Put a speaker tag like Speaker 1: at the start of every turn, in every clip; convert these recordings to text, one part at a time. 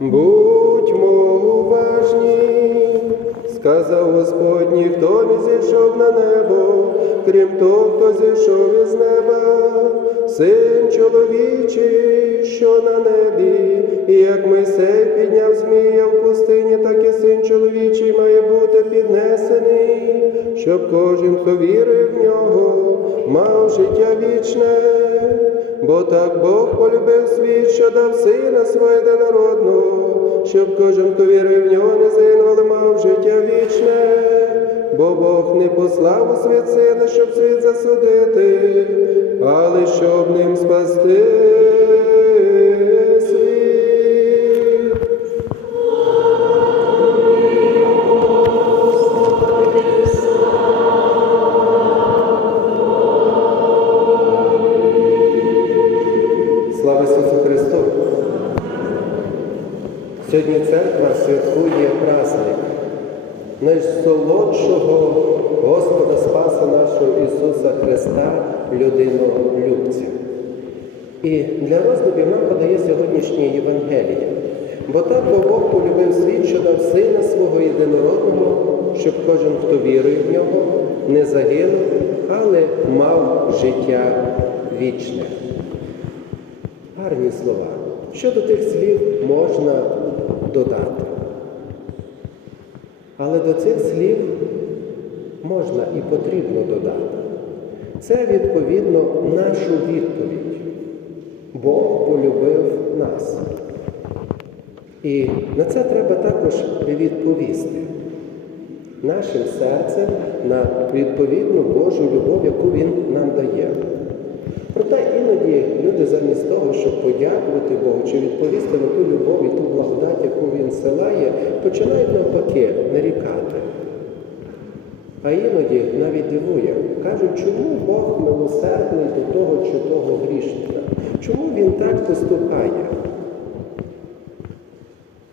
Speaker 1: Будьмо уважні, сказав Господь, ніхто не зійшов на небо, крім того, хто зійшов із неба, син чоловічий, що на небі, і як Мойсей підняв змія в пустині, так і син чоловічий має бути піднесений, щоб кожен, хто вірив в нього, мав життя вічне. Бо так Бог полюбив світ, що дав сина свого єдинородного, щоб кожен, хто вірив в нього, не загинув, мав життя вічне. Бо Бог не послав у світ сина, щоб світ засудити, але щоб ним спасти Сьогодні церква святкує праздник найсолодшого Господа Спаса нашого Ісуса Христа, людинолюбця. І для роздумів нам подає сьогоднішнє Євангеліє. Бо так Бог полюбив світ, що дав сина свого єдинородного, щоб кожен, хто вірує в нього, не загинув, але мав життя вічне. Гарні слова. Що до тих слів можна додати? Але до цих слів можна і потрібно додати. Це відповідно нашу відповідь. Бог полюбив нас. І на це треба також відповісти нашим серцем на відповідну Божу любов, яку Він нам дає. Проте іноді люди замість того, щоб подякувати Богу чи відповісти на ту любов і ту благодать, яку Він силає, починають навпаки нарікати. А іноді навіть дивує, кажуть, чому Бог милосердний до того чи того грішника? Чому він так поступає?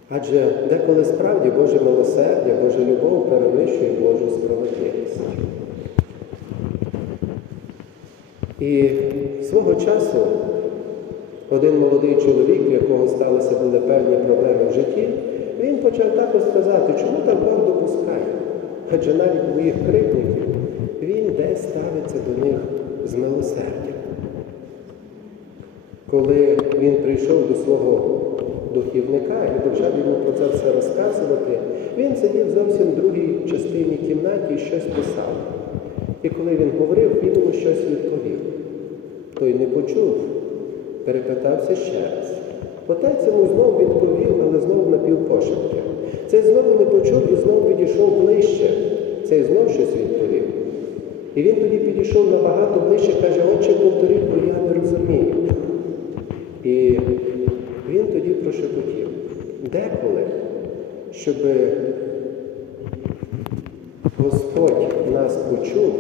Speaker 1: Адже деколи справді Боже милосердя, Божа любов перевищує Божу справедливість. І свого часу один молодий чоловік, у якого сталися були певні проблеми в житті, він почав також сказати, чому так Бог допускає? Адже навіть моїх крикників він десь ставиться до них з милосердям. Коли він прийшов до свого духівника і почав йому про це все розказувати, він сидів зовсім в другій частині кімнаті і щось писав. І коли він говорив, він йому щось відповів. Той не почув, перепитався ще раз. Отець йому знову відповів, але знову напівпошепки. Цей знову не почув і знову підійшов ближче. Цей знову щось відповів. І він тоді підійшов набагато ближче, каже, отче повторив, бо я не розумію. І він тоді прошепотів. Деколи, щоб Господь нас почув,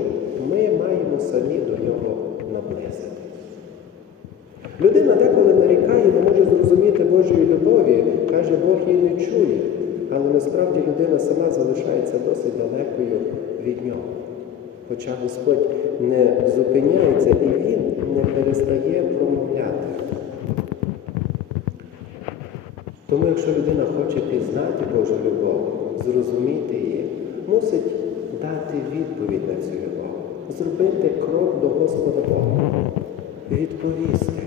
Speaker 1: ми маємо самі до нього наблизити. Людина деколи нарікає, не може зрозуміти Божої любові, каже, Бог її не чує, але насправді людина сама залишається досить далекою від нього. Хоча Господь не зупиняється і Він не перестає промовляти. Тому, якщо людина хоче пізнати Божу любов, зрозуміти її, мусить дати відповідь на цю любов, зробити крок до Господа Бога, відповісти.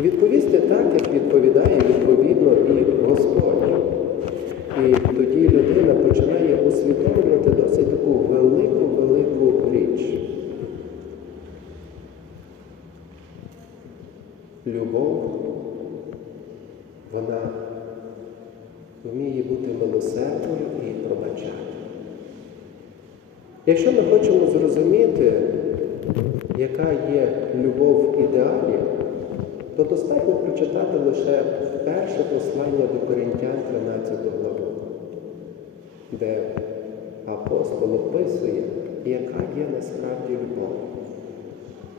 Speaker 1: Відповісти так, як відповідає відповідно і Господь. І тоді людина починає усвідомлювати досить таку велику-велику річ. Любов, вона вміє бути милосердною і пробачати. Якщо ми хочемо зрозуміти, яка є любов в ідеалі, то достатньо прочитати лише перше послання до Коринтян 13 главу, де апостол описує, яка є насправді любов.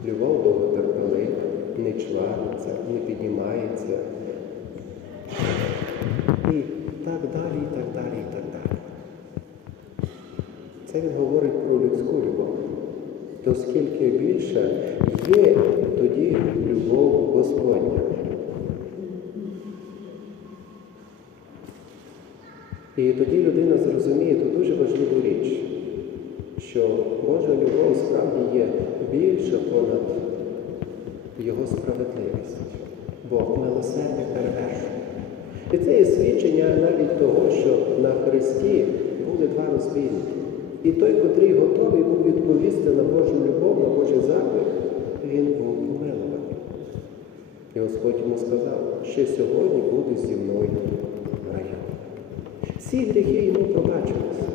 Speaker 1: Любов довготерпелива, не чвариться, не піднімається. І так далі, і так далі, і так далі. Це він говорить про людську любов. То скільки більше є тоді любов Господня. І тоді людина зрозуміє ту дуже важливу річ, що Божа любов справді є більша понад Його справедливість, Бог милосердя перевершує. І це є свідчення навіть того, що на Христі були два розбійники. І той, котрий готовий був відповісти на Божу любов, на Божий заклик, він був помилований. І Господь йому сказав, що сьогодні буде зі мною раю. Всі гріхи йому пробачилися.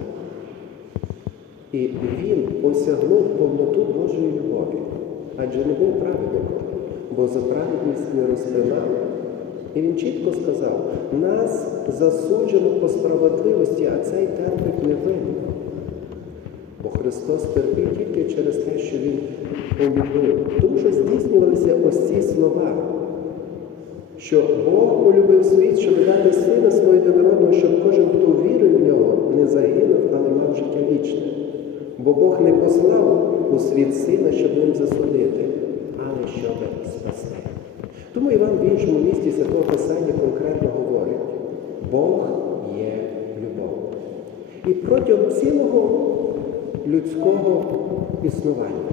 Speaker 1: І він осягнув повноту Божої любові, адже не був праведником, бо за праведність не розпинали. І він чітко сказав, нас засуджено по справедливості, а цей терпить невинно. Христос терпів тільки через те, що Він полюбив. Тому що здійснювалися ось ці слова, що Бог полюбив світ, щоб дати сина свого єдинородного, щоб кожен, хто вірує в нього, не загинув, але мав життя вічне. Бо Бог не послав у світ сина, щоб ним засудити, але щоб спасти. Тому Іван в іншому місті Святого Писання конкретно говорить: Бог є любов. І протягом цілого людського існування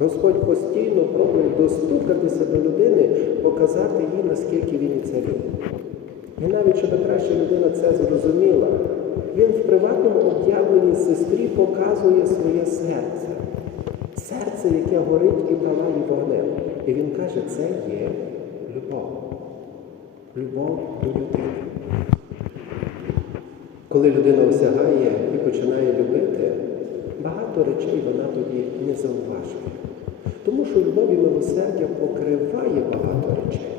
Speaker 1: Господь постійно пробує достукатися до людини, показати їй, наскільки він і це любить. І навіть щоб краще людина це зрозуміла, він в приватному об'явленні сестрі показує своє серце. Серце, яке горить і палає вогнем. І він каже, це є любов. Любов до людини. Коли людина осягає і починає любити, багато речей вона тоді не зауважує. Тому що любов і милосердя покриває багато речей.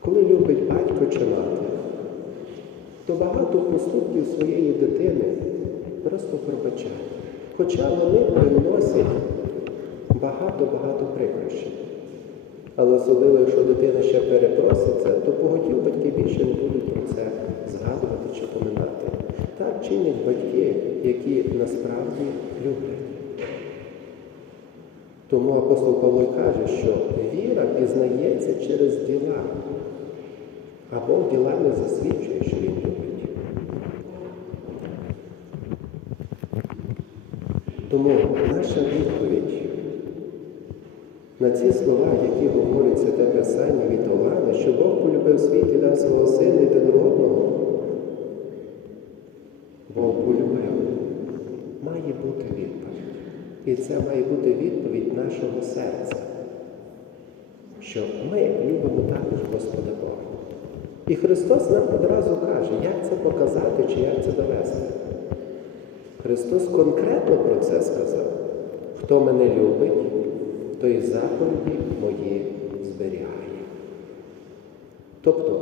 Speaker 1: Коли любить батько чи мати, то багато поступків своєї дитини просто пробачає. Хоча вони приносять багато-багато прикрощів. Але особливо, якщо дитина ще перепроситься, то поготів батьки більше не будуть про це згадувати чи поминати. Так чинять батьки, які насправді люблять. Тому апостол Павло каже, що віра пізнається через діла, а Бог ділами засвідчує, що він любить. Тому наша відповідь на ці слова, які говорить Святе Писання від Олани, що Бог полюбив світ і дав свого сина єдинородного, Бог полюбив, має бути відповідь. І це має бути відповідь нашого серця, що ми любимо також Господа Бога. І Христос нам одразу каже, як це показати чи як це довести. Христос конкретно про це сказав. Хто мене любить, той заповіді мої зберігає. Тобто,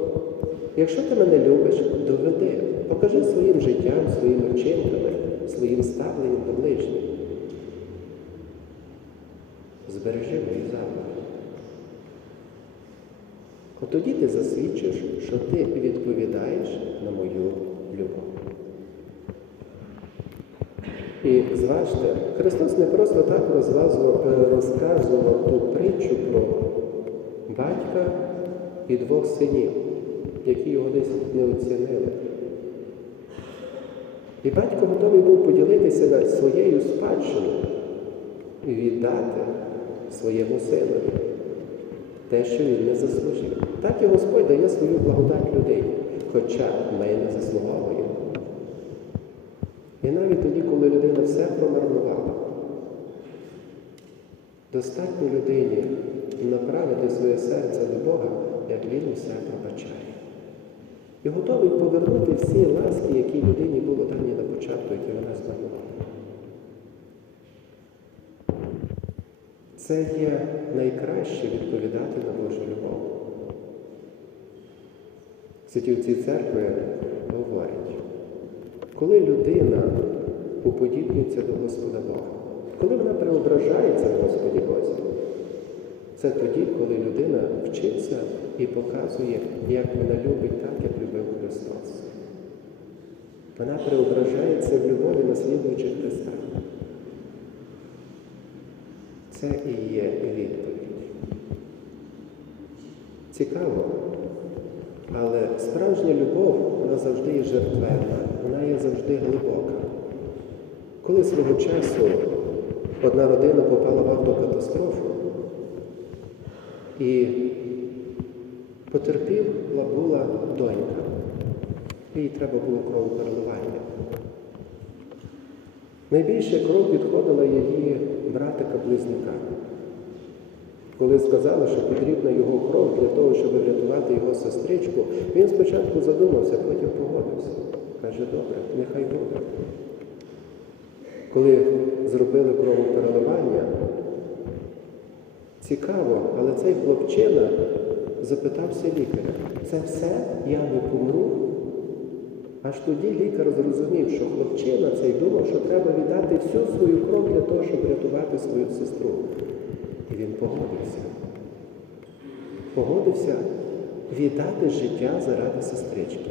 Speaker 1: якщо ти мене любиш, доведи, покажи своїм життям, своїми вчинками, своїм ставленням до ближніх. Збережи мої заповіді. От тоді ти засвідчиш, що ти відповідаєш на мою любов. І зважте, Христос не просто так е, розказував ту притчу про батька і двох синів, які його десь не оцінили. І батько готовий був поділитися своєю спадщиною і віддати своєму синові те, що він не заслужив. Так і Господь дає свою благодать людині, хоча ми не заслуговуємо. І навіть тоді, коли людина все промарнувала, достатньо людині направити своє серце до Бога, як він усе пробачає. І готовий повернути всі ласки, які людині було дані на початку, які вона змарнувала. Це є найкраще відповідати на Божу любов. Святівці церкви говорять, коли людина уподібнюється до Господа Бога, коли вона преображається в Господі Бозі, це тоді, коли людина вчиться і показує, як вона любить так, як любив Христос. Вона преображається в любові, наслідуючи Христа. Це і є відповідь. Цікаво, Але справжня любов, вона завжди є жертвенна, вона є завжди глибока. Коли свого часу одна родина попала в автокатастрофу і потерпіла була донька, їй треба було кровопереливання. Найбільше кров підходила її братика-близнюка. Коли сказали, що потрібна його кров для того, щоб врятувати його сестричку, він спочатку задумався, потім погодився. Каже, добре, нехай буде. Коли зробили кровопереливання, цікаво, але цей хлопчина запитався лікаря, це все я не помру? Аж тоді лікар зрозумів, що хлопчина цей думав, що треба віддати всю свою кров для того, щоб врятувати свою сестру. І він погодився. Погодився віддати життя заради сестрички.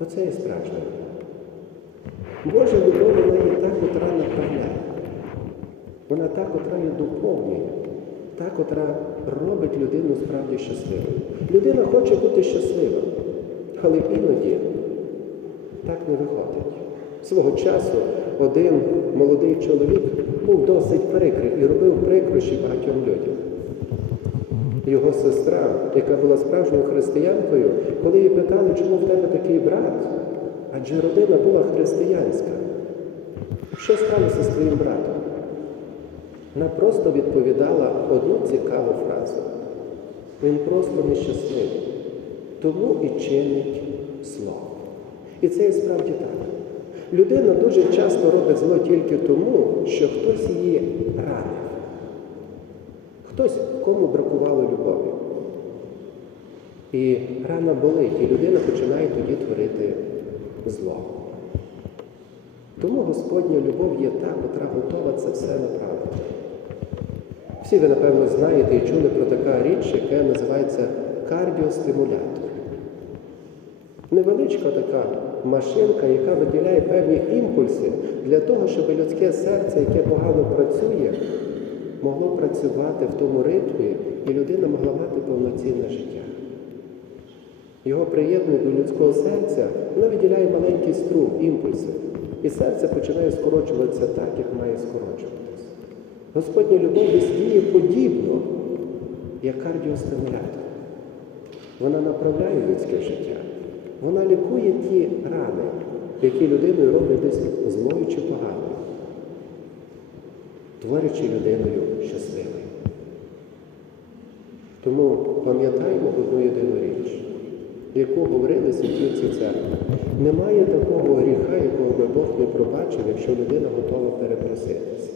Speaker 1: Оце є справжня любов. Божа любов вона є та, котра направляє. Вона та, котра її доповнює, та, котра робить людину справді щасливою. Людина хоче бути щаслива, але іноді так не виходить. Свого часу один молодий чоловік був досить прикрий і робив прикрощі багатьом людям. Його сестра, яка була справжньою християнкою, коли її питали, чому в тебе такий брат, адже родина була християнська. Що сталося з твоїм братом? Вона просто відповідала одну цікаву фразу. Він просто нещасливий, тому і чинить зло. І це і справді так. Людина дуже часто робить зло тільки тому, що хтось її ранив. Хтось кому бракувало любові. І рана болить, і людина починає тоді творити зло. Тому Господня любов є та, котра готова це все направити. Всі ви, напевно, знаєте і чули про така річ, яка називається кардіостимулятор. Невеличка така машинка, яка виділяє певні імпульси для того, щоб людське серце, яке погано працює, могло працювати в тому ритмі, і людина могла мати повноцінне життя. Його приєднує до людського серця, воно виділяє маленький струм, імпульси. І серце починає скорочуватися так, як має скорочуватися. Господня любов десь діє подібно, як кардіостимулятор. Вона направляє людське життя. Вона лікує ті рани, які людиною роблять десь злою чи поганою, творячи людиною щасливою. Тому пам'ятаємо одну єдину річ, яку говорили святівці церкви. Немає такого гріха, якого би Бог не пробачив, якщо людина готова перепроситися.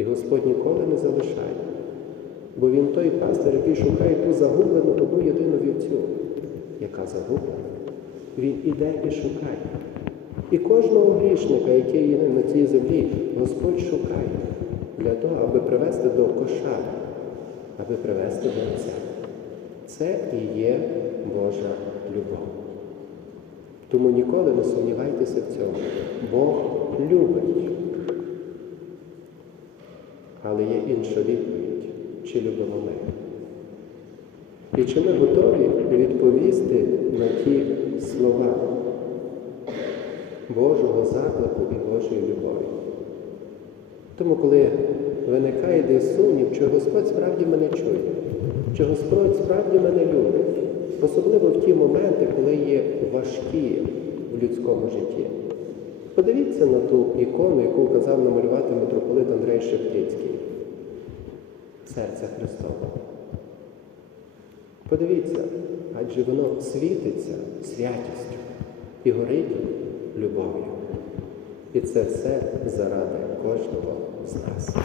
Speaker 1: І Господь ніколи не залишає. Бо він той пастир, який шукає ту загублену одну єдину вівцю, яка загублена. Він іде і шукає. І кожного грішника, який є на цій землі, Господь шукає для того, аби привести до кошара, аби привести до Отця. Це і є Божа любов. Тому ніколи не сумнівайтеся в цьому. Бог любить. Але є інша відповідь, чи любимо ми. І чи ми готові відповісти на ті слова Божого заклику і Божої любові? Тому, коли виникає десь сумнів, чи Господь справді мене чує, чи Господь справді мене любить, особливо в ті моменти, коли є важкі в людському житті. Подивіться на ту ікону, яку казав намалювати митрополит Андрей Шептицький. Серце Христове. Подивіться, адже воно світиться святістю і горить любов'ю. І це все заради кожного з нас.